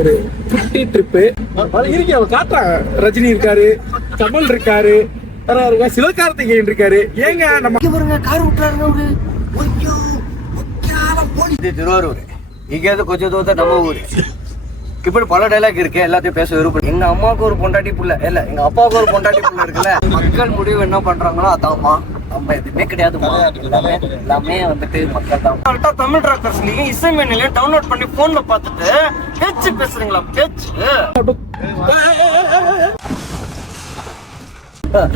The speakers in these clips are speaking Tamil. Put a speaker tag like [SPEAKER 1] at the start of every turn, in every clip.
[SPEAKER 1] ஒரு குட்டி ட்ரிப்பு இருக்கீங்க அவங்க காட்டுறாங்க. ரஜினி இருக்காரு கமல் இருக்காரு வேற இருக்கா? சிவகார்த்திகேயன் இருக்காரு. ஏங்க நம்ம
[SPEAKER 2] பாருங்க கார் விட்டுறாருங்க ஒரு திருவாரூர். இங்கேருந்து கொஞ்சம் தூரத்தை நம்ம ஊர். இப்படி பல டைலாக் இருக்கு எல்லாத்தையும் பேச விருப்பம் எங்க அம்மாவுக்கு ஒரு பொண்டாட்டி புள்ள இல்ல எங்க அப்பாவுக்கு ஒரு பொண்டாட்டி புள்ள இருக்குல்ல மக்கள் முடிவு என்ன பண்றாங்களோ அதான்மா நம்ம எதுவுமே கிடையாதுமா எல்லாமே எல்லாமே வந்துட்டு மக்கள் தான். கரெக்டா தமிழ் ட்ராக்கர்ஸ்லயும் இசை மேனிலையும் டவுன்லோட் பண்ணி போன்ல பார்த்துட்டு பேச்சு பேசுறீங்களா? பேச்சு.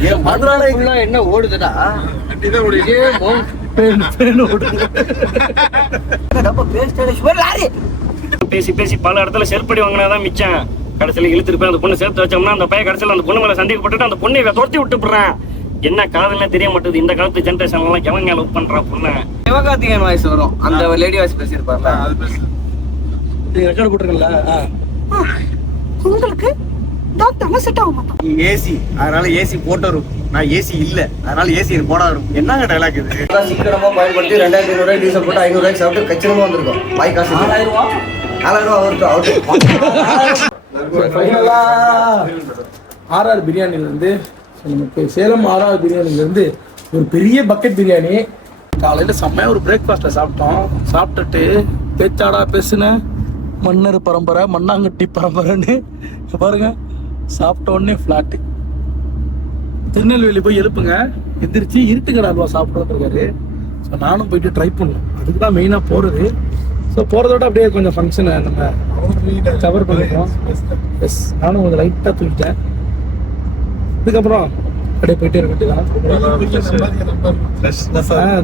[SPEAKER 2] என் மதுராலயக்குள்ள என்ன ஓடுதுடா? இதே மவுண்ட் பேன் பேன் ஓடுது நம்ம சுவர் லாரி?
[SPEAKER 3] பேசி பேசி பல இடத்துல செருப்படி வாங்கினாதான் மிச்சம். கடைசியில் இழுத்துட்டு போய் அந்த பொண்ணு சேர்த்து வச்சோம்னா அந்த பையன் கடைசியில் அந்த பொண்ணு மேல சந்தேகப்பட்டுட்டு அந்த பொண்ணை இவன் துரத்தி விட்டு போடுறான் என்ன காதல்னே தெரிய மாட்டேது. இந்த காலத்து ஜென்ரேஷன் எல்லாம் கிழங்க லவ் பண்றான் பொண்ணு?
[SPEAKER 2] சிவகார்த்திகேயன் வாய்ஸ் வரும். அந்த லேடி வாய்ஸ் பேசியிருப்பார்ல.
[SPEAKER 1] ரெக்கார்டு போட்டுருக்கல
[SPEAKER 4] உங்களுக்கு டாக்டர்லாம் செட் ஆக மாட்டோம்
[SPEAKER 5] ஏசி அதனால ஏசி போட்டு வரும் நான் ஏசி இல்ல. அதனால ஏசி போட வரும் என்னங்க டைலாக் இது?
[SPEAKER 2] சீக்கிரமா பயன்படுத்தி ரெண்டாயிரத்தி ஐநூறு ரூபாய் டீசல் போட்டு ஐநூறு ரூபாய்க்கு சாப்பிட்டு கச்சிதமா வந்திருக்கோம். பாய் காசு ரூபா?
[SPEAKER 1] ஆர்ஆர் பிரியாணிலேருந்து நமக்கு சேலம் ஆர்ஆர் பிரியாணிலேருந்து ஒரு பெரிய பக்கெட் பிரியாணி. காலையில் செம்மையாக ஒரு பிரேக்ஃபாஸ்ட்டை சாப்பிட்டோம். சாப்பிட்டுட்டு பேச்சாடா பேசுன மன்னர் பரம்பரை மண்ணாங்கட்டி பரம்பரைன்னு. பாருங்க சாப்பிட்ட உடனே ஃப்ளாட்டு திருநெல்வேலி போய் எழுப்புங்க. எந்திரிச்சு இருட்டுக்கடை அல்வா சாப்பிட்றதுக்காரு ஸோ நானும் போயிட்டு ட்ரை பண்ணோம் அதுக்கு தான் மெயினாக போகிறது ஸோ போகிறதோட அப்படியே கொஞ்சம் ஃபங்க்ஷனை நம்ம கவர் பண்ணிக்கிறோம் எஸ் நானும் கொஞ்சம் லைட்டாக தூக்கிட்டேன். இதுக்கப்புறம் அப்படியே போயிட்டே இருக்க. வேண்டியதான்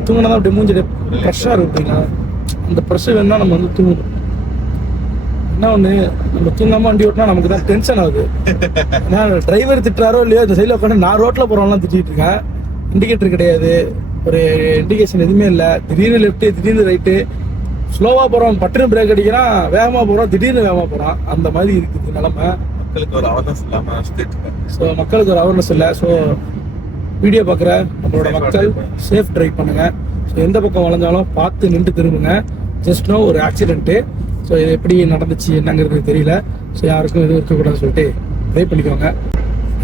[SPEAKER 1] தூங்கினா அப்படியே மூஞ்சி ப்ரெஷ்ஷாக இருக்குங்களா அந்த ப்ரெஷர் வேணா நம்ம வந்து தூங்கணும். என்ன ஒன்று நம்ம தூங்காம வண்டி ஓட்டினா நமக்கு தான் டென்ஷன் ஆகுது. ஏன்னா டிரைவர் திட்டுறாரோ இல்லையோ இந்த சைடில் உட்காந்து நான் ரோட்டில் போகிறவங்களாம் திட்டிட்டு இருக்கேன். இண்டிகேட்டர் கிடையாது. ஒரு இண்டிகேஷன் எதுவுமே இல்லை. திடீர்னு லெஃப்ட்டு திடீர்னு ரைட்டு ஸ்லோவாக போகிறோம் பட்டுன்னு பிரேக் அடிக்கிறான் வேகமாக போகிறோம் திடீர்னு வேகமாக போகிறான் அந்த மாதிரி இருக்குது நிலமை.
[SPEAKER 6] மக்களுக்கு ஒரு அவேர்னஸ் இல்லாம சுத்திட்டு இருக்காங்க
[SPEAKER 1] ஸோ மக்களுக்கு ஒரு அவேர்னஸ் இல்லை. ஸோ வீடியோ பார்க்குற நம்மளோட மக்கள் சேஃப் டிரைவ் பண்ணுங்க. ஸோ எந்த பக்கம் வளைஞ்சாலும் பார்த்து நின்று திரும்புங்க. ஜஸ்ட் நோ ஒரு ஆக்சிடென்ட்டு ஸோ இது எப்படி நடந்துச்சு என்னங்கிறது தெரியல. ஸோ யாருக்கும் எதுவும் இருக்கக்கூடாதுன்னு சொல்லிட்டு ட்ரை பண்ணிக்கோங்க.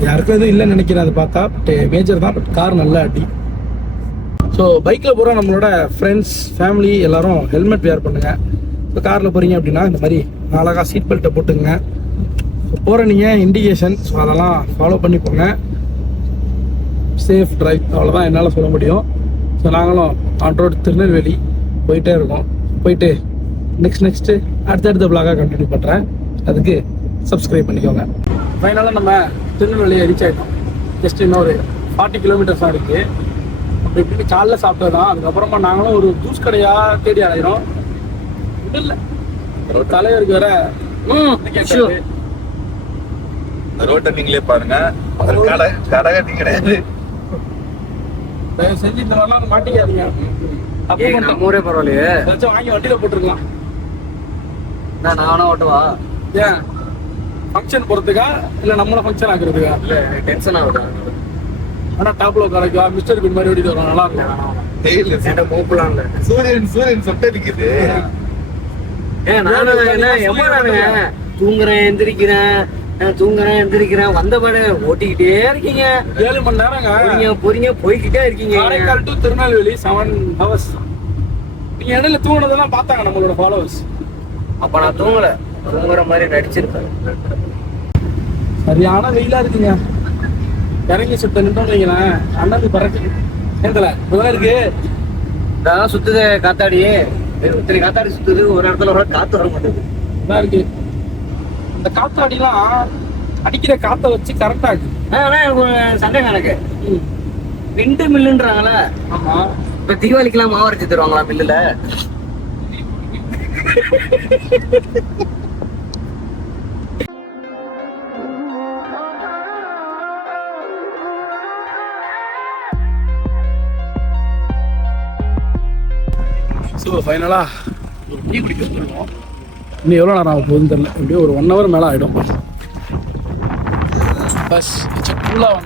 [SPEAKER 1] யாருக்கும் எதுவும் இல்லைன்னு நினைக்கிறேன் அதை பார்த்தா பட் மேஜர் தான் பட் கார் நல்ல அடி. ஸோ பைக்கில் போகிற நம்மளோட ஃப்ரெண்ட்ஸ் ஃபேமிலி எல்லாரும் ஹெல்மெட் வேர் பண்ணுங்க. இப்போ காரில் போகிறீங்க அப்படின்னா இந்த மாதிரி அழகாக சீட் பெல்ட்டை போட்டுங்க போகிற நீங்கள் இண்டிகேஷன் ஸோ அதெல்லாம் ஃபாலோ பண்ணி போங்க சேஃப் டிரைவ் அவ்வளோதான் என்னால் சொல்ல முடியும். ஸோ நாங்களும் ஆன் ரோடு திருநெல்வேலி போயிட்டே இருக்கோம். போயிட்டு நெக்ஸ்ட் நெக்ஸ்ட்டு அடுத்தடுத்த பிளாகாக கண்டினியூ பண்ணுறேன் அதுக்கு சப்ஸ்கிரைப் பண்ணிக்கோங்க. ஃபைனலாக நம்ம திருநெல்வேலியை ரீச் ஆகிட்டோம் ஜஸ்ட் இன்னொரு ஃபார்ட்டி கிலோமீட்டர்ஸாக இருக்குது இப்படி காலைல சாப்பிட்டது? தான் அதுக்கப்புறமா நாங்களும் ஒரு ஜூஸ் கடையாக தேடி அலைகிறோம் இல்லை. தலைவருக்கு வேற ம் கேட்டாரு.
[SPEAKER 6] இந்த ரோட்டை நீங்களே பாருங்க. ஒரு கடை கடை கட்டி கிடையாது.
[SPEAKER 1] தயவு செஞ்சு இந்த மாதிரிலாம் மாட்டிக்காதீங்க.
[SPEAKER 2] நம்ம ஊரே பரவாயில்லையே.
[SPEAKER 1] ஏதாச்சும் வாங்கி வண்டியில போட்டுருக்கலாம்.
[SPEAKER 2] நான் நானும் ஓட்டுவா?
[SPEAKER 1] ஏன்? ஃபங்க்ஷன் போறதுக்கா? இல்ல நம்மள ஃபங்க்ஷன் ஆக்குறதுக்கா?
[SPEAKER 2] இல்ல டென்ஷன் ஆகுது.
[SPEAKER 1] ஆனா டாப்ல உட்காரக்கா மிஸ்டர் பின் மாதிரி ஓடிட்டு வரும் நல்லா இருக்கும்.
[SPEAKER 6] சூரியன் சூரியன் சொட்ட இருக்குது
[SPEAKER 2] ஏன் நானும் என்ன எம்மா நானுங்க? தூங்குறேன் எந்திரிக்கிறேன். நான் தூங்குறேன் எந்திரிக்கிறேன். வந்தபடி ஓட்டிக்கிட்டே இருக்கீங்க.
[SPEAKER 1] ஏழு மணி நேரங்க.
[SPEAKER 2] போறீங்க போறீங்க போய்கிட்டே இருக்கீங்க.
[SPEAKER 1] Karaikal to Tirunelveli seven hours நீங்க இடையில தூங்கினதெல்லாம் பார்த்தாங்க நம்மளோட ஃபாலோவர்ஸ்
[SPEAKER 2] அப்ப நான் தூங்கல. தூங்குற மாதிரி நடிச்சிருப்பேன்.
[SPEAKER 1] சரியான வெயிலா இருக்குங்க. இறங்கி சுத்த நின்றோம்னு வைங்களேன். அண்ணது பறக்கு. ஏந்தல இப்பதான் இருக்கு.
[SPEAKER 2] இதான் சுத்துது காத்தாடி. இத்தனை காத்தாடி சுத்துது ஒரு இடத்துல ஒரு காத்து வர மாட்டேங்குது
[SPEAKER 1] இதான் இருக்கு. இந்த காத்தாடிலாம் அடிக்கிற காத்த வச்சு கரெக்டா இருக்கு.
[SPEAKER 2] சந்தேகம் எனக்கு. விண்டு மில்லுன்றாங்களே
[SPEAKER 1] ஆமா.
[SPEAKER 2] இப்ப தீபாவளிக்கெல்லாம் மாவு அரைச்சு தருவாங்களா மில்லுல?
[SPEAKER 1] ஸோ ஃபைனலாக ஒரு டீ குடிக்க வந்துருக்கோம் இன்னும் எவ்வளோ நேரம் ஆக போகுதுன்னு தெரியல. எப்படியும் ஒரு ஒன் ஹவர் மேலே ஆகிடும் பஸ் கூலாக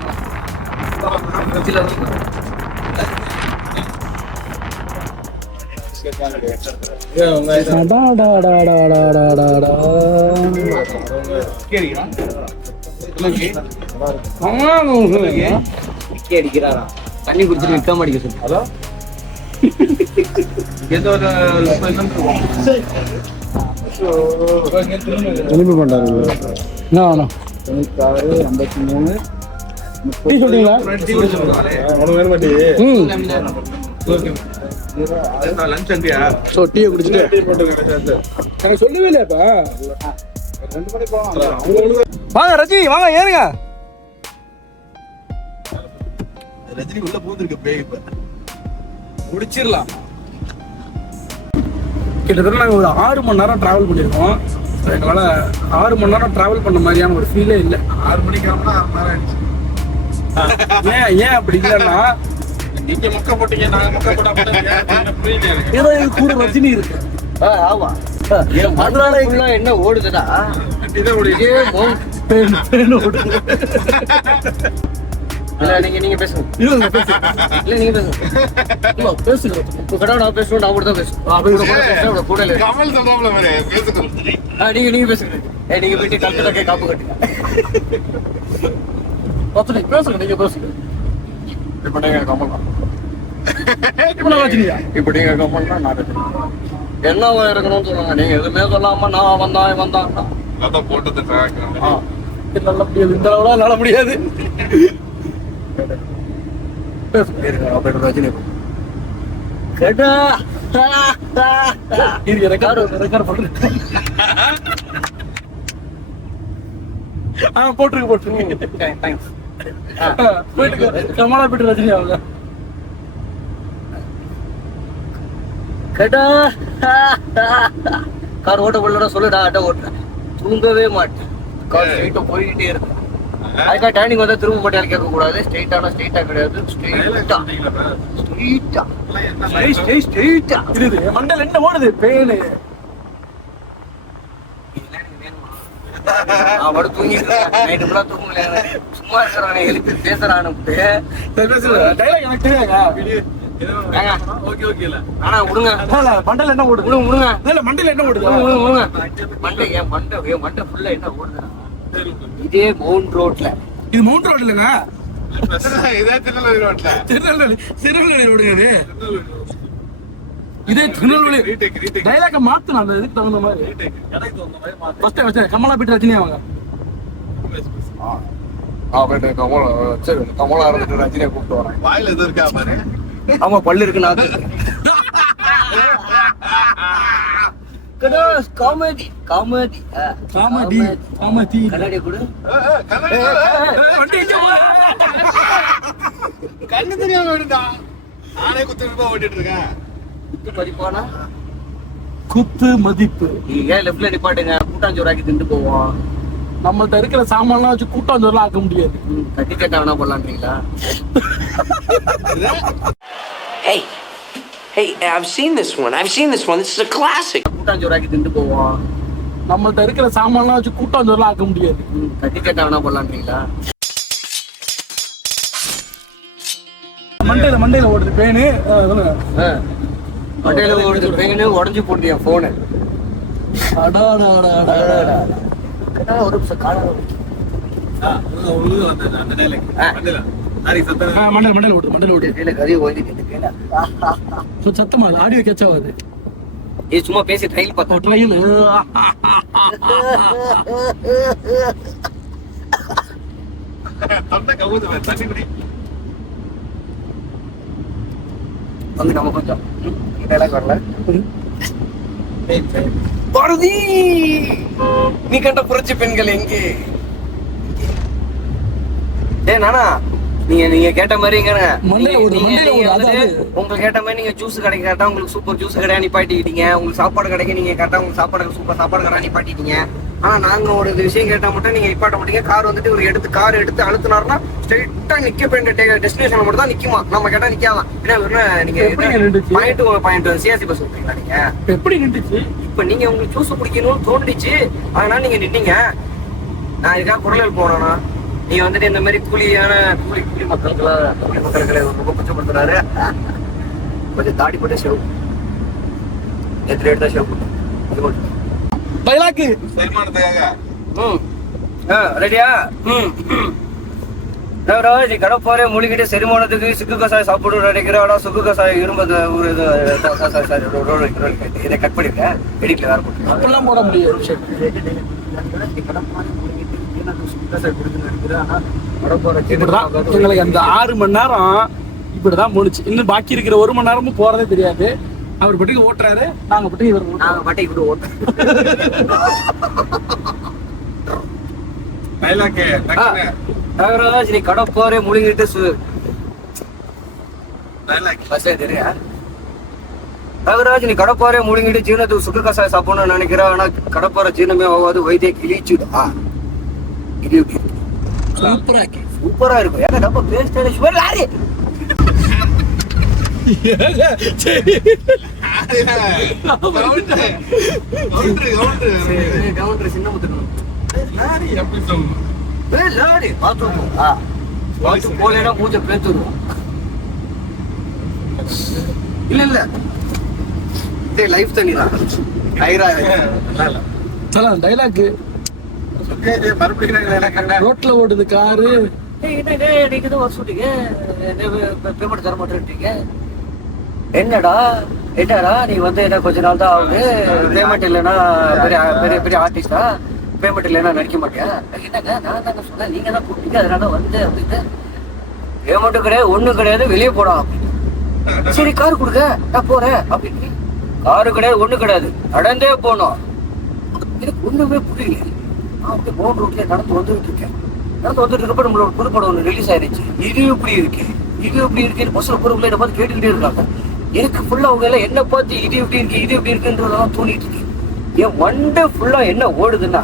[SPEAKER 2] அடிக்கிறாரா? தண்ணி குடிச்சிட்டு விக்காம அடிக்க சொல்லு.
[SPEAKER 1] என்ன வேணும் டீ சொல்றீங்களா ம்
[SPEAKER 6] லஞ்ச் அங்கயா
[SPEAKER 1] ஸோ டீயை குடிச்சிட்டு எனக்கு சொல்லவே இல்லையாப்பா வாங்க ரஜி வாங்க ஏறுங்க.
[SPEAKER 6] ரஜினி உள்ள பூந்துருக்கு பேய் இப்ப.
[SPEAKER 1] முடிச்சிடலாம் கிட்டத்தட்ட நாங்கள் ஒரு ஆறு மணி நேரம் டிராவல் பண்ணியிருக்கோம். எங்களால் ஆறு மணி நேரம் டிராவல் பண்ண மாதிரியான ஒரு ஃபீலே இல்லை.
[SPEAKER 6] ஆறு மணிக்கு ஆறு மணி நேரம் ஆயிடுச்சு.
[SPEAKER 1] ஏன் ஏன் அப்படி இல்லைன்னா
[SPEAKER 6] நீங்க மொக்க போட்டீங்க நாங்க மொக்க போட்டா
[SPEAKER 1] ஏதோ எங்க கூட ரஜினி இருக்கு.
[SPEAKER 2] ஆ, ஆமா. மதுராலைக்குள்ள என்ன ஓடுதுன்னா
[SPEAKER 6] இதை
[SPEAKER 1] ஓடுது.
[SPEAKER 2] இல்ல நீங்க நீங்க பேசுங்க. இல்ல நீங்க பேசுங்க.
[SPEAKER 1] பேசுங்க.
[SPEAKER 2] உங்க கடை நான் பேசணும் நான் கூட தான் பேசுவேன். அவன் கூட கூட இல்லை.
[SPEAKER 6] கமல் சொல்றாப்ல
[SPEAKER 2] நீங்க நீங்க பேசுங்க. ஏ நீங்க போயிட்டு கல்கத்தா காப்பு கட்டுங்க.
[SPEAKER 1] பத்து பேசுங்க நீங்க பேசுங்க.
[SPEAKER 2] இப்ப நீங்க கமல் தான்.
[SPEAKER 1] இப்ப
[SPEAKER 2] நீங்க கமல் தான் நான் ரஜினி. என்ன இருக்கணும்னு சொல்லுங்க நீங்க எதுவுமே சொல்லாம நான் வந்தான் வந்தான்
[SPEAKER 6] அதான் போட்டது track.
[SPEAKER 1] என்னால முடியாது. இந்த அளவுலாம் என்னால முடியாது. போட்டுருக்கு போட்டுருக்கு
[SPEAKER 2] தேங்க்ஸ்
[SPEAKER 1] போயிட்டு கமலா போயிட்டு ரஜினி அவங்க
[SPEAKER 2] கேட்டா கார் ஓட்ட சொல்லுடா அட்டை ஓட்டுறேன். தூங்கவே மாட்டேன். கார் போயிட்டே இருக்கு அதுக்காக டேர்னிங் வந்தா திரும்ப மாட்டேன் கேட்க கூடாது. ஸ்ட்ரைட்டான ஸ்ட்ரைட்டா கிடையாது. ஸ்ட்ரைட்டா ஸ்ட்ரைட்டா ஸ்ட்ரைட் ஸ்ட்ரைட்டா
[SPEAKER 1] இது மண்டல் என்ன ஓடுது? பேனு
[SPEAKER 2] நான் படு தூங்கிட்டு நைட்டு ஃபுல்லா தூங்க முடியல சும்மா இருக்கிறானே எழுப்பி பேசுறானுட்டு
[SPEAKER 1] டைலாக் எனக்கு தெரியாங்க
[SPEAKER 2] ஏங்க,
[SPEAKER 6] ஓகே ஓகே இல்ல.
[SPEAKER 2] ஆனா விடுங்க.
[SPEAKER 1] மண்டல் என்ன ஓடுது?
[SPEAKER 2] விடுங்க
[SPEAKER 1] மண்டல் என்ன ஓடுது?
[SPEAKER 2] விடுங்க. மண்டை என் மண்டை என் மண்டை ஃபுல்லா என்ன ஓடுதுடா? இதே மவுண்ட் ரோட்ல
[SPEAKER 1] இது மவுண்ட் ரோடு இல்லைங்க
[SPEAKER 6] இதே திருநெல்வேலி ரோட்ல
[SPEAKER 1] திருநெல்வேலி திருநெல்வேலி ரோடுங்க இது இதே திருநெல்வேலி டைலாக மாத்தணும் அந்த இதுக்கு தகுந்த மாதிரி ஃபர்ஸ்ட் கமலா போயிட்டு ரஜினி அவங்க
[SPEAKER 2] கமலா சரி கமலா இருந்துட்டு ரஜினியை கூப்பிட்டு வரேன்
[SPEAKER 6] வாயில எது இருக்கா பாரு
[SPEAKER 2] ஆமா பல்லு இருக்கு நாக்கு கடாஸ் காமெடி காமெடி.
[SPEAKER 1] Comedy comedy.
[SPEAKER 2] கண்ணாடி கொடு.
[SPEAKER 1] வண்டி?
[SPEAKER 6] கண்ணு தெரியாம வேணும்டா நானே குத்து விருப்பா ஓட்டிட்டு இருக்கேன்
[SPEAKER 2] குத்து மதிப்பானா?
[SPEAKER 1] குத்து மதிப்பு.
[SPEAKER 2] ஏன் லெஃப்ட்ல நிப்பாட்டுங்க? கூட்டாஞ்சோறாக்கி திண்டு போவோம்.
[SPEAKER 1] நம்மள்ட்ட இருக்கிற சாமான்லாம் வச்சு கூட்டாஞ்சோறுலாம் ஆக்க முடியாது.
[SPEAKER 2] கட்டி கட்ட வேணா போடலான்றீங்களா
[SPEAKER 7] Hey, I've seen this one. I've seen this one. This is a classic.
[SPEAKER 2] கூட்டாஞ்சோறாக்கி திண்டு போவோம்
[SPEAKER 1] நம்மள்ட்ட இருக்கிற சாமான்லாம் வச்சு கூட்டாஞ்சோறுலாம் ஆக்க முடியாது.
[SPEAKER 2] கட்டி கட்ட வேணா போடலான்றீங்களா?
[SPEAKER 1] மண்டையில மண்டையில ஓடுது பேனு.
[SPEAKER 2] மண்டையில ஓடுது பெயினு உடஞ்சு போட்டு என் போனு ஒரு நிமிஷம் காலம்
[SPEAKER 6] அந்த நிலைக்கு
[SPEAKER 2] கறி ஓய்ந்துட்டு கையில
[SPEAKER 1] So, சத்தமா ஆடியோ கேட்ச் ஆகுது.
[SPEAKER 2] இது சும்மா பேசி ட்ரையல் பார்த்தோம்
[SPEAKER 1] ட்ரையல்
[SPEAKER 2] வந்து நம்ம கொஞ்சம். டைலாக் வரல. பாரதி! நீ கண்ட புரட்சி பெண்கள் எங்கே? ஏ நானா? நீங்க நீங்க கேட்ட மாதிரி. உங்களுக்கு கேட்ட மாதிரி நீங்க ஜூஸ் கடைக்கு கேட்டா உங்களுக்கு சூப்பர் ஜூஸ் கடையா நிப்பாட்டிக்கிட்டீங்க. உங்களுக்கு சாப்பாடு கடைக்கு நீங்க கேட்டா உங்களுக்கு சாப்பாடு சூப்பர் சாப்பாடு கடை நிப்பாட்டிட்டீங்க. ஆனா நாங்க ஒரு விஷயம் கேட்டா மட்டும் நீங்க நிப்பாட்ட மாட்டீங்க. கார் வந்துட்டு ஒரு எடுத்து கார் எடுத்து அழுத்தினாருன்னா ஸ்ட்ரைட்டா நிக்க வேண்டிய டெஸ்டினேஷன் மட்டும் தான் நிக்குமா? நம்ம கேட்டா நிக்காதான். ஏன்னா நீங்க? பாயிண்ட் பாயிண்ட் சிஆர்சி பஸ் நீங்க?
[SPEAKER 1] எப்படி நின்றுச்சு?
[SPEAKER 2] இப்ப நீங்க உங்களுக்கு ஜூஸ் குடிக்கணும்னு தோணுச்சு. அதனால நீங்க நின்னீங்க. நான் இதுக்காக குரல் போனேனா நீங்க வந்துட்டு இந்த மாதிரி கூலியான கூலி கூலி மக்களுக்கெல்லாம் கூலி மக்களுக்களை ரொம்ப குற்றப்படுத்துறாரு. கொஞ்சம் தாடி போட்டு செவ் நேற்று ரேட் தான் ஷேவ் ம். ஆ ரெடியா? ம். நீ கடை போறே முழுகிட்டு செரிமானத்துக்கு சுக்கு கசாயம் சாப்பிடு நினைக்கிறேன். ஆனா சுக்கு கசாயம் இரும்பு அது ஒரு இது சாரி சாரி சாரி ரோடு இதை கட் பண்ணிருக்கேன். எடிட்ல வேற போட்டு
[SPEAKER 1] அப்படிலாம் போட இப்படிதான். எங்களுக்கு அந்த ஆறு மணி நேரம் இப்படிதான் போணுச்சு இன்னும் பாக்கி இருக்கிற ஒரு மணி நேரமும் போறதே தெரியாது. அவர் பட்டுக்கு ஓட்டுறாரு நாங்க பட்டுக்கு இவர் ஓட்டுறோம்.
[SPEAKER 2] நாங்க பாட்டி இப்படி நாகராஜ் நீ கடை போறே முழுகிட்டு சு. தெரியா? நாகராஜ் நீ கடை போறே முழுங்கிட்டு ஜீரணத்துக்கு சுக்கு கசாயம் சாப்பிடணும்னு நினைக்கிறேன் ஆனா கடை போற ஜீரணமே ஆகாது வைத்திய கிழிச்சுடா இது எப்படி? இருக்கு?
[SPEAKER 1] சூப்பரா இருக்கு
[SPEAKER 2] சூப்பரா இருக்கும் ஏன்னா நம்ம பேஸ்ட் சுவர் லாரி
[SPEAKER 1] சரி.
[SPEAKER 6] Counter counter
[SPEAKER 2] counter. சின்ன
[SPEAKER 6] லாரி எப்படி சொல்லணும்
[SPEAKER 2] லாரி பாத்துருவோம் ஆ பாத்து போலேனா மூஞ்ச பேத்துருவோம் இல்ல இல்ல. டேய் லைஃப் தண்ணி தான் ஐரா
[SPEAKER 6] நல்லா இல்ல
[SPEAKER 1] சல டைலாக்கு
[SPEAKER 6] ஓகே மறுபடியும் டைலாக்
[SPEAKER 1] ரோட்ல ஓடுது காரு.
[SPEAKER 2] டேய் என்ன நீங்க தான் வர பேமெண்ட் தர மாட்டேன்றீங்க என்னடா என்னடா நீ வந்து என்ன கொஞ்ச நாள் தான் ஆகுது? பேமெண்ட் இல்லைன்னா பெரிய பெரிய பெரிய ஆர்டிஸ்டா பேமெண்ட் இல்லைன்னா நடிக்க மாட்டியா? என்னங்க நான் தாங்க சொன்னேன். நீங்க தான் கூப்பிட்டீங்க அதனால வந்து அப்படின்னு பேமெண்ட்டும் கிடையாது ஒன்றும் கிடையாது வெளியே போடா அப்படின்னு சரி கார் கொடுங்க நான் போறேன் அப்படின்னு காரு கிடையாது ஒண்ணும் கிடையாது. நடந்தே போனோம் எனக்கு ஒண்ணுமே புரியல. நான் அப்படியே மோகன் ரோட்ல நடந்து வந்துட்டு இருக்கேன் நடந்து வந்துட்டு இருக்கப்ப நம்மளோட புது படம் ஒன்று ரிலீஸ் ஆயிருச்சு. இது எப்படி இருக்கு? இது எப்படி இருக்குன்னு பஸ்ல பொறுப்புல என்ன பார்த்து கேட்டுக்கிட்டே இருக்காங்க. எனக்கு ஃபுல்லா அவங்க எல்லாம் என்ன பார்த்து இது எப்படி இருக்கு இது எப்படி இருக்குன்றதெல்லாம் தோணிட்டு இருக்கு. என் மண்டை ஃபுல்லா என்ன ஓடுதுன்னா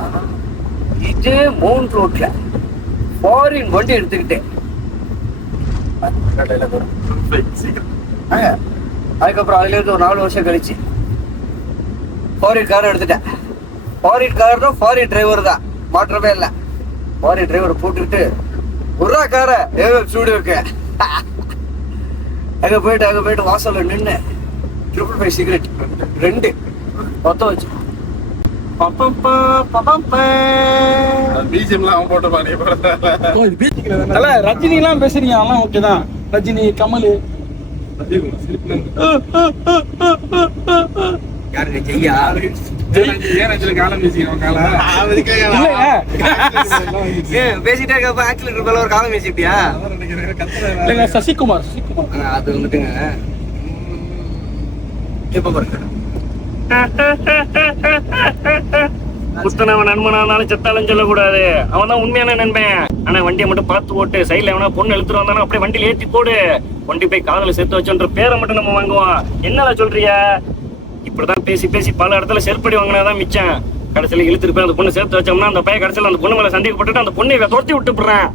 [SPEAKER 2] இதே மவுண்ட் ரோட்ல ஃபாரின் வண்டி எடுத்துக்கிட்டேன். அதுக்கப்புறம் அதுல இருந்து ஒரு நாலு வருஷம் கழிச்சு ஃபாரின் கார் எடுத்துட்டேன். ஃபாரின் கார் தான் ஃபாரின் டிரைவர் தான். மாற்றமே இல்லை. ஃபாரின் டிரைவர் போட்டுக்கிட்டு ஒரு காரை ஏவம் ஸ்டூடியோக்கு அங்க போயிட்டு அங்க போயிட்டு வாசல்ல நின்று ட்ரிபிள் ஃபைவ் சிகரெட் ரெண்டு மொத்தம் வச்சு.
[SPEAKER 1] ரஜினி எல்லாம் பேசுறீங்க. அதெல்லாம் ஓகே தான். ரஜினி கமல்.
[SPEAKER 2] யாருங்க ஜெய்யா? பேசிட்டே இருக்கப்ப ஆக்சிலேட்டர் ஒரு காலம் பேசிட்டியா
[SPEAKER 1] இல்லைங்க சசிகுமார். சசிகுமார்
[SPEAKER 2] அது வந்துட்டுங்க இப்ப பாருங்க
[SPEAKER 3] குத்தனவன் நண்பனானாலும் செத்தாலும் சொல்லக்கூடாது. அவன் தான் உண்மையான நண்பன். ஆனா வண்டியை மட்டும் பார்த்து போட்டு சைடுல எவனா பொண்ணு இழுத்துட்டு வந்தானா அப்படியே வண்டியில ஏத்தி போடு. வண்டி போய் காதல சேர்த்து வச்சோன்ற பேரை மட்டும் நம்ம வாங்குவோம். என்னடா சொல்றியா? இப்படிதான் பேசி பேசி பல இடத்துல செருப்படி வாங்கினாதான் மிச்சம். கடைசியில இழுத்துட்டு போய் அந்த பொண்ணு சேர்த்து வச்சோம்னா அந்த பையன் கடைசியில அந்த பொண்ணு மேல சந்தேகப்பட்டுட்டு அந்த பொண்ணை துரத்தி விட்டுப்புறான்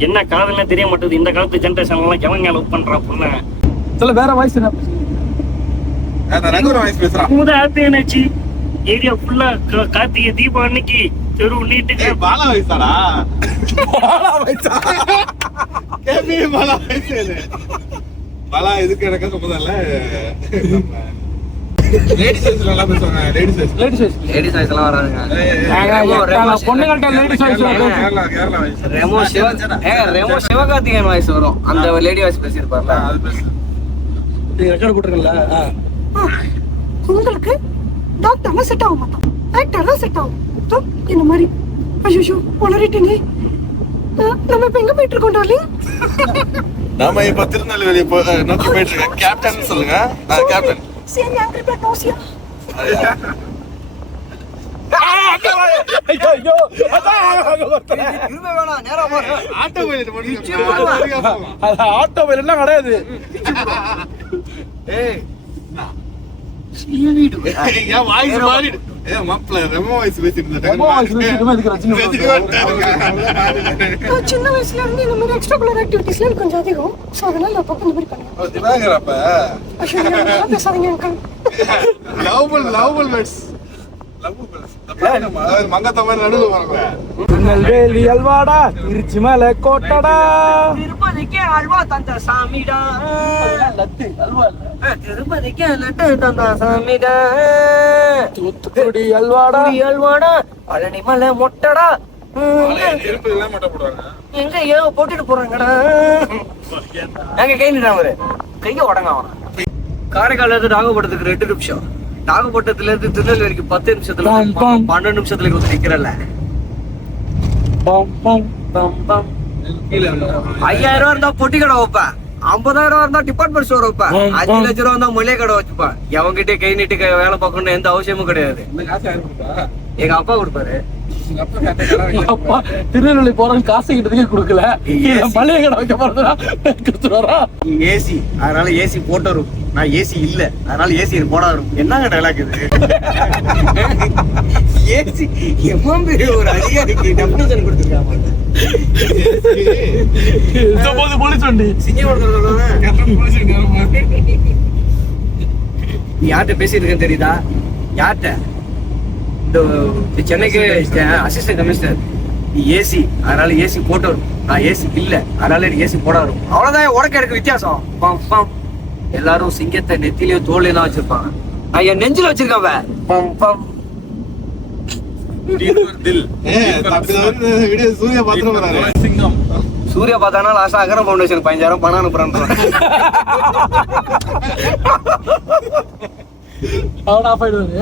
[SPEAKER 3] என்ன காதல்னே தெரிய மாட்டேது இந்த காலத்து ஜென்ரேஷன் எல்லாம் எவங்க லவ் பண்றான் பொண்ணு?
[SPEAKER 1] சொல்ல வேற வாய்ஸ் என்ன?
[SPEAKER 3] முத ஆத்தேனாச்சு ஏரியா ஃபுல்லா கார்த்திகை தீபம் அன்னைக்கு தெரு நீட்டுக்கு
[SPEAKER 6] பாலா வயசாடா கேபி பாலா வயசு இது. பாலா இதுக்கு எனக்கு சம்மதம் இல்ல லேடிஸ் வயசுல நல்லா பேசுவாங்க லேடிஸ்
[SPEAKER 1] வாய்ஸ்
[SPEAKER 2] லேடிஸ் வாய்ஸ் எல்லாம் வராதுங்க.
[SPEAKER 1] பொண்ணுங்கள்ட்ட லேடிஸ் வாய்ஸ்
[SPEAKER 6] கேரளா கேரளா வயசு
[SPEAKER 2] ரெமோ சிவ ஏங்க ரெமோ சிவகார்த்திகேயன் வாய்ஸ் வரும். அந்த லேடி வாய்ஸ் பேசியிருப்பார்ல.
[SPEAKER 6] அது பேசு.
[SPEAKER 1] ரெக்கார்டு போட்டுருக்கல
[SPEAKER 4] உங்களுக்கு டாக்டர்லாம் செட் ஆக மாட்டான் ஆக்டர்லாம் செட் ஆகும். இந்த மாதிரி. உளறிட்டேனே. அஹ், நம்ம இப்ப எங்க போயிட்டு இருக்கோம் டார்லிங்
[SPEAKER 6] நாம இப்ப திருநெல்வேலி நோக்கி போயிட்டு இருக்கேன் கேப்டன் சொல்லுங்க. நான் கேப்டன்
[SPEAKER 4] சேம் ஆங்கிரி பிளட் நோசியா
[SPEAKER 1] ஐயோ
[SPEAKER 2] வேணாம்
[SPEAKER 6] ஆட்டோ பைலட்
[SPEAKER 1] எல்லாம் கிடையாது
[SPEAKER 4] சின்ன வயசுல இருந்து இந்த மாதிரி எக்ஸ்ட்ரா கலர் ஆக்டிவிட்டிஸ்ல கொஞ்சம் அதிகம் ஸோ அதனால நான் அப்பப்போ இந்த மாதிரி பண்ணுவேன் பேசாதீங்க அங்கிள்
[SPEAKER 6] அதாவது மங்கத்த மாதிரி நடுவில் வாங்க
[SPEAKER 1] திருநெல்வேலி அல்வாடா திருச்சி மலை கோட்டடா.
[SPEAKER 2] திருப்பதிக்கு அல்வா தந்த சாமிடா.
[SPEAKER 1] லத்து அல்வா
[SPEAKER 2] திருப்பதிக்கு லட்டு தந்த சாமிடா.
[SPEAKER 1] தூத்துக்குடி அல்வாடா.
[SPEAKER 2] அல்வாடா பழனி மலை மொட்டடா. எங்க ஏதோ போட்டுட்டு போறாங்கடா. எங்க கை நின்றான் அவரு கைய உடங்க அவன். காரைக்கால இருந்து நாகப்பட்டினத்துக்கு ரெண்டு நிமிஷம். நாகப்பட்டினத்துல இருந்து திருநெல்வேலிக்கு பத்து நிமிஷத்துல. பன்னெண்டு நிமிஷத்துல வந்து நிக்கிறல்ல. ஐயாயிரம் ரூபா இருந்தா பொட்டி கடை வைப்பேன் ஐம்பதாயிரம் ரூபா இருந்தா டிபார்ட்மெண்ட் ஸ்டோர் வைப்பேன் அஞ்சு. லட்ச ரூபா இருந்தா மளிகை கடை வச்சுப்பேன் எவங்கிட்ட கை நீட்டு வேலை பார்க்கணும்னு எந்த அவசியமும் கிடையாது. எங்க அப்பா கொடுப்பாரு.
[SPEAKER 1] அப்பா திருநெல்வேலி போறவங்க காசு கிட்டதுக்கே கொடுக்கல. மளிகை கடை வைக்க போறதுனா
[SPEAKER 5] ஏசி அதனால ஏசி போட்டு வரும். நான் ஏசி இல்ல. அதனால ஏசி போடா வரும். என்னங்க டைலாக் இது?
[SPEAKER 2] ஏசி எவ்வளவு பெரிய ஒரு அதிகாரிக்கு டெபுடேஷன் கொடுத்துருக்காங்க.
[SPEAKER 1] போது போலீஸ் வண்டி.
[SPEAKER 2] நீ யார்கிட்ட பேசிட்டு இருக்கேன்னு தெரியுதா? யார்கிட்ட? இந்த சென்னைக்கு அசிஸ்டன்ட் கமிஷனர் ஏசி அதனால ஏசி போட்டு வரும் நான் ஏசி இல்ல அதனால எனக்கு ஏசி போட வரும் அவ்வளவுதான் உடக்க எனக்கு வித்தியாசம். பம், பம். எல்லாரும் சிங்கத்தை நெத்திலையும் தோல்லையும் தான் வச்சிருப்பாங்க. நான் என் நெஞ்சில வச்சிருக்கேன் அவன். பம், பம்.
[SPEAKER 6] வீடியோ சூர்யா பாத்திரம் வராரு.
[SPEAKER 2] சூர்யா பார்த்தானா லாஸ்டா அகரம் ஃபவுண்டேஷன் பதினஞ்சாயிரம் பணம் அனுப்புறான்
[SPEAKER 1] அவன் ஆஃப் ஆயிடுவாரு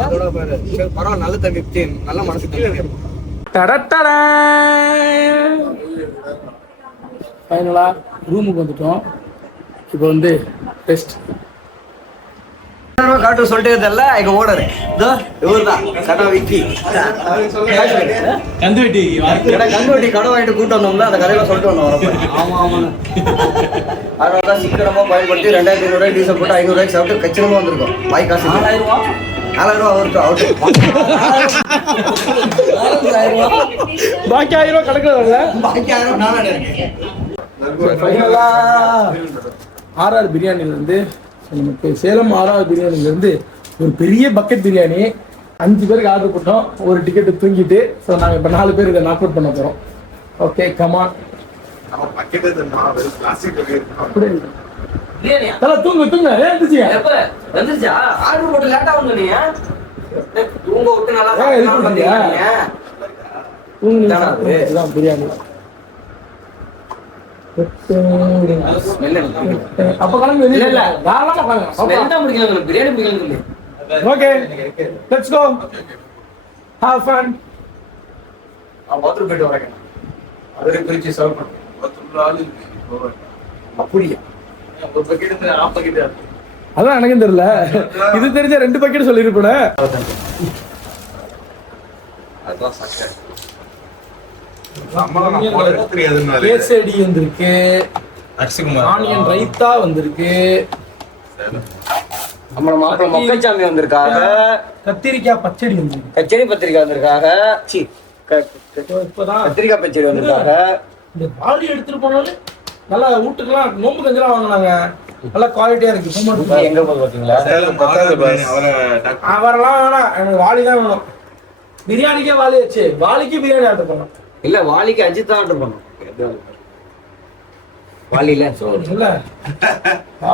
[SPEAKER 2] பரவாயில்ல நல்ல தம்பி நல்ல மனசு தம்பி.
[SPEAKER 1] ஃபைனலா ரூமுக்கு வந்துட்டோம். இப்போ வந்து டெஸ்ட்
[SPEAKER 2] காட்டு சொல்லிட்டே இருந்தல எங்க ஓனர் இதோ இவர்தான் கடை விக்கி
[SPEAKER 1] கந்து வெட்டி
[SPEAKER 2] கடை கண்டுவட்டி கடை வாங்கிட்டு கூட்டு வந்தோம்ல அந்த கடையில சொல்லிட்டு வந்தோம். ஆமா ஆமாங்க அதனால தான் சீக்கிரமா பயன்படுத்தி ரெண்டாயிரத்தி ஐநூறு ரூபாய் டீசல் போட்டு ஐநூறு ரூபாய்க்கு சாப்பிட்டு கச்சிதமா வந்திருக்கோம் வாய் காசு நாலாயிரம் ரூபா நாலாயிரம் ரூபா அவருக்கு அவுட்டு
[SPEAKER 1] பாக்கி ஆயிரம் ரூபாய் கணக்கில் வரல
[SPEAKER 2] பாக்கி ஆயிரம் நாலாயிரம் இருக்கு
[SPEAKER 1] ஃபைனலா ஆர்ஆர் பிரியாணில இருந்து so நமக்கு சேலம் ஆர்ஆர் பிரியாணில இருந்து ஒரு பெரிய பக்கெட் பிரியாணி. அஞ்சு பேருக்கு ஆர்டர் போட்டோம். ஒரு டிக்கெட் தூங்கிட்டு ஸோ நாங்கள் இப்போ நாலு பேர் இதை நாக் அவுட் பண்ண போகிறோம் ஓகே கமான் அப்படியே தல தூங்கு தூங்க.
[SPEAKER 2] எப்ப? வந்துருச்சா ஆர்டர் போட்டு லேட்டா வந்து நீ. தூங்க விட்டு நல்லா
[SPEAKER 1] பிரியாணி. அப்ப கிளம்பி
[SPEAKER 2] இல்ல, இல்ல.
[SPEAKER 1] தாராளமா
[SPEAKER 2] பிரியாணி பிடிக்கல சொல்லி
[SPEAKER 1] okay. Let's go have fun
[SPEAKER 2] நான் பாத்ரூம் போயிட்டு வரேன். அதுவே பிரிச்சு சர்வ் பண்ணு. அப்படியா? ஒரு பக்கெட் ஆஃப் பக்கெட்
[SPEAKER 1] அதான் எனக்கும் தெரியல. இது தெரிஞ்ச ரெண்டு பக்கெட் சொல்லிருப்பேன் கேசடி வந்திருக்கு. ஆனியன் ரைத்தா வந்திருக்கு.
[SPEAKER 2] நம்ம மாப்பிள்ள மக்கள்சாமி வந்திருக்காங்க
[SPEAKER 1] கத்திரிக்காய் பச்சடி வந்திருக்கு.
[SPEAKER 2] கச்சேரி பத்திரிக்கை வந்திருக்காங்க சி.
[SPEAKER 1] இப்பதான்
[SPEAKER 2] கத்திரிக்காய் பச்சடி வந்திருக்காங்க
[SPEAKER 1] இந்த பாலி எடுத்துட்டு போனாலும் நல்லா வீட்டுக்கெல்லாம் நோம்பு கஞ்செல்லாம் வாங்கினாங்க. நல்லா குவாலிட்டியா இருக்கு.
[SPEAKER 2] எங்க பாத்தீங்களா?
[SPEAKER 1] அவரெல்லாம் வேணாம். எனக்கு வாலி தான் வேணும். பிரியாணிக்கே வாலி வச்சு வாலிக்கு பிரியாணி ஆர்டர் பண்ணோம்.
[SPEAKER 2] இல்ல வாலிக்கு அஜித் தான் ஆர்டர் பண்ணோம். வாலியில?
[SPEAKER 1] இல்ல. ஆ.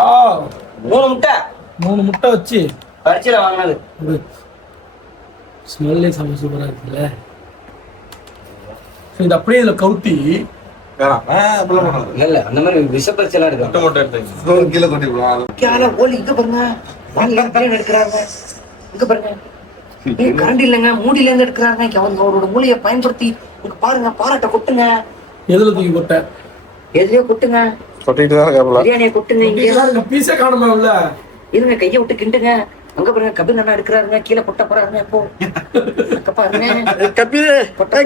[SPEAKER 2] மூணு முட்டை.
[SPEAKER 1] மூணு முட்டை வச்சு.
[SPEAKER 2] பரிச்சையில வாங்கினது.
[SPEAKER 1] ஸ்மெல்லே செம்ம சூப்பரா இருக்குல்ல. இது அப்படியே இதுல கவுத்தி
[SPEAKER 2] இல்ல இல்ல அந்த மாதிரி விஷ பரிச்சைலாம் இருக்கு
[SPEAKER 6] கீழே கொட்டி விடுவான்
[SPEAKER 2] யாரா ஓலி இங்க பாருங்க. வாலில எடுக்கிறாங்க. இங்க பாருங்க. கரண்ட் இல்லைங்க மூடில இருந்து எடுக்கிறாங்க அவங்க அவரோட மூளையை பயன்படுத்தி பாருங்க பாராட்ட கொட்டுங்க.
[SPEAKER 1] எதுல தூக்கி போட்ட
[SPEAKER 2] எதுலயோ கொட்டுங்க.
[SPEAKER 6] கொட்டிட்டு தான் இருக்காப்ல
[SPEAKER 2] பிரியாணியை கொட்டுங்க இங்க.
[SPEAKER 1] பீஸே காணுமா உள்ள
[SPEAKER 2] இருங்க கையை விட்டு கிண்டுங்க. அங்க பாருங்க கபில் அண்ணா எடுக்கிறாருங்க கீழே கொட்ட போறாருங்க இப்போ. பாருங்க.
[SPEAKER 6] கபீரே
[SPEAKER 2] கொட்ட.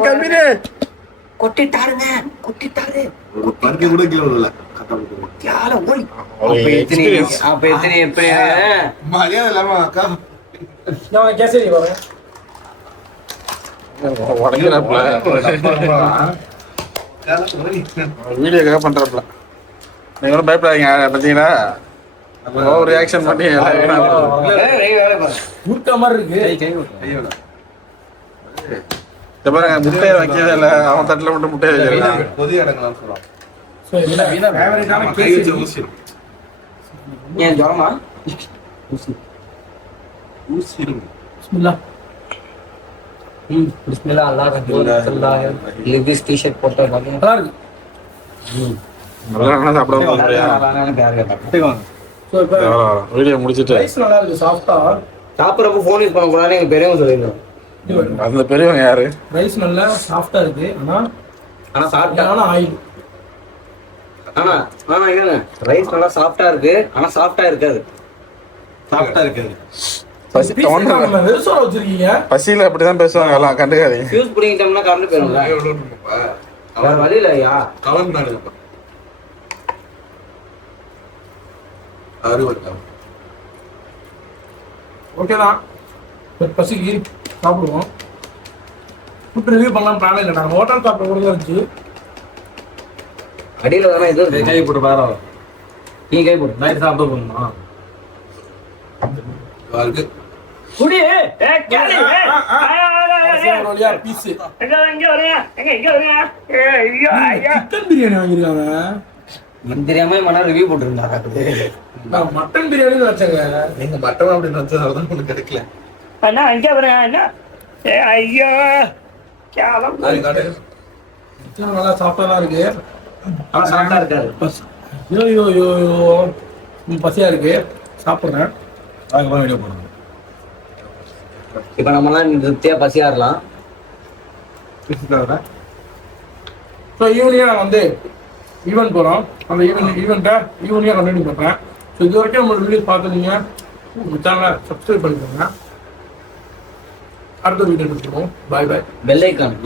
[SPEAKER 2] கொட்டிட்டாருங்க கொட்டிட்டாரு.
[SPEAKER 6] பருக்கி கூட கீழே விடல.
[SPEAKER 2] யார ஓடி அப்ப எத்தனை அப்ப எத்தனை எப்படி
[SPEAKER 6] மரியாதை இல்லாம அக்கா.
[SPEAKER 1] நான் கேசரி வரேன்
[SPEAKER 6] வீடியோக்காக பண்றப்பல நீங்க கூட பயப்படாதீங்க பாத்தீங்களா ஓவர் ரியாக்ஷன் பண்ணி.
[SPEAKER 1] ஊட்ட மாதிரி இருக்கு.
[SPEAKER 6] இந்த பாருங்க முட்டையை வைக்கவே இல்லை. அவன் தட்டுல மட்டும் முட்டையை வச்சிருக்கான்.
[SPEAKER 5] பொது
[SPEAKER 6] வச்சு ஊசி.
[SPEAKER 2] ஏன் ஜுரமா? லிபிஸ் டி-ஷர்ட் போட்ட
[SPEAKER 1] நல்லா இருக்கு
[SPEAKER 6] வீடியோ முடிச்சிட்டு.
[SPEAKER 1] ரைஸ் நல்லா இருக்கு சாஃப்டாக
[SPEAKER 2] சாப்பிட்றப்ப ஃபோன் யூஸ் பண்ணக்கூடாதுன்னு எங்க பெரியவங்க சொல்லியிருந்தோம்
[SPEAKER 6] அந்த பெரியவங்க யாரு?
[SPEAKER 1] ரைஸ் நல்லா சாஃப்டாக இருக்கு ஆனால்
[SPEAKER 2] ஆனா சாப்பிட்டா
[SPEAKER 1] ஆனால் ஆயில்
[SPEAKER 2] ஆனா ஆனா ரைஸ் நல்லா சாஃப்டா இருக்கு ஆனா சாஃப்டா இருக்காது.
[SPEAKER 5] சாப்பிட்டா இருக்காது.
[SPEAKER 6] பசி பசியில அப்படிதான் பேசுவாங்க எல்லாம் கண்டுக்காதீங்க.
[SPEAKER 2] ஃபியூஸ் பிடிங்கிட்டோம்னா கரண்ட் போயிரும்ல வேற வழி இல்லையா?
[SPEAKER 6] கலந்து அறுபது
[SPEAKER 1] ஓகே தான். பசிக்கு சாப்பிடுவோம். ஃபுட் ரிவ்யூ பண்ணலாம் பிளான் இல்லை. நாங்கள் ஹோட்டல் சாப்பிட கூட இருந்துச்சு.
[SPEAKER 2] அடியில தானே இது.
[SPEAKER 5] கை போட்டு பாரு
[SPEAKER 2] நீ கை போடு
[SPEAKER 5] நைட் சாப்பிட போகணுமா
[SPEAKER 3] குடி
[SPEAKER 1] சிக்கன் பிரியாணி வாங்கியிருக்காங்க.
[SPEAKER 2] எனக்கு தெரியாம மணி ரிவ்யூ போட்டுருந்தாங்க
[SPEAKER 1] நான் மட்டன் பிரியாணி வச்சேங்க.
[SPEAKER 6] நீங்க மட்டன் அப்படின்னு நினைச்சதால தான் உங்களுக்கு கிடைக்கல.
[SPEAKER 3] அண்ணா எங்க வரீங்க அண்ணா. ஏ ஐயோ. கேவலம்.
[SPEAKER 1] நல்லா தான் இருக்கு.
[SPEAKER 2] ஆனா சாப்பிட்டா இருக்காது
[SPEAKER 1] பஸ். ஐயோ ஐயோ ஐயோ பசியா இருக்கு? சாப்பிட்றேன்.
[SPEAKER 5] அதுக்கப்புறம் வீடியோ போடுறோம்
[SPEAKER 2] இப்ப நம்மலாம் திருப்தியா பசியாறலாம்.
[SPEAKER 1] ஸோ ஈவினிங்காக நான் வந்து ஈவெண்ட் போகிறோம் அந்த ஈவெண்ட் ஈவெண்ட்டை ஈவினிங்காக கண்டினியூ பண்ணுறேன் ஸோ இது வரைக்கும் நம்மளோட வீடியோஸ் பார்த்துருந்தீங்க சேனலை சப்ஸ்கிரைப் பண்ணிக்கோங்க. அடுத்த வீடியோ எடுத்துருவோம் பாய் பாய்
[SPEAKER 2] பெல் ஐக்கான்